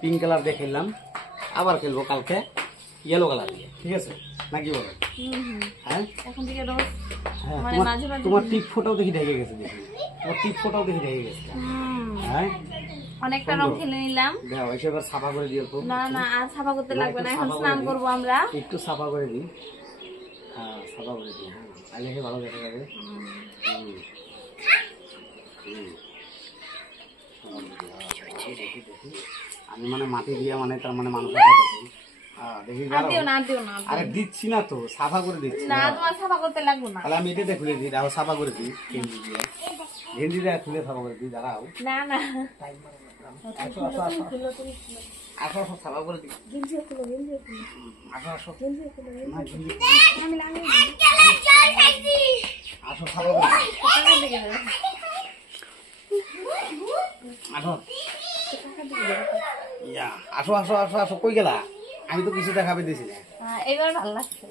Pink colour দিয়ে খেললাম, আবার খেলবো কালকে ইয়েলো কালার দিয়ে, ঠিক আছে নাকি বলো? হ্যাঁ এখন থেকে রোজ হ্যাঁ, মানে মাঝে মাঝে তোমার টিপ ফোটাও দেখি ঢেকে গেছে, দেখি তোমার টিপ ফোটাও দেখি ঢেকে গেছে। হ্যাঁ অনেকটা রং খেলে নিলাম। দেখো এসে এবার সাফা করে দিও তো। না না আর সাফা করতে লাগবে না, এখন স্নান করবো আমরা। একটু সাফা করে দিই, হ্যাঁ সাফা করে দিই, হ্যাঁ তাহলে ভালো দেখা যাবে। আমি মানে মাটি দিয়া মানে তার মানে মানুষ দেখি, দেখি আরে দিচ্ছি না তো, সাফা করে দিচ্ছি না, তোমার সাফা করতে লাগবে না। তাহলে আমি এটা খুলে দিই, দেখো সাফা করে দিই, গেঞ্জি দিয়ে গেঞ্জি দিয়ে খুলে সাফা করে দিই, দাঁড়াও। না না আসো আসো আসো আসো আসো সাফা করে দিই, আসো আসো না গেঞ্জি আসো সাফা করে দিই। আসো ইয়া আসো আসো আসো আসো কই গেলা? আমি তো কিছু দেখাবে দিছি না। এবার ভালো লাগছে।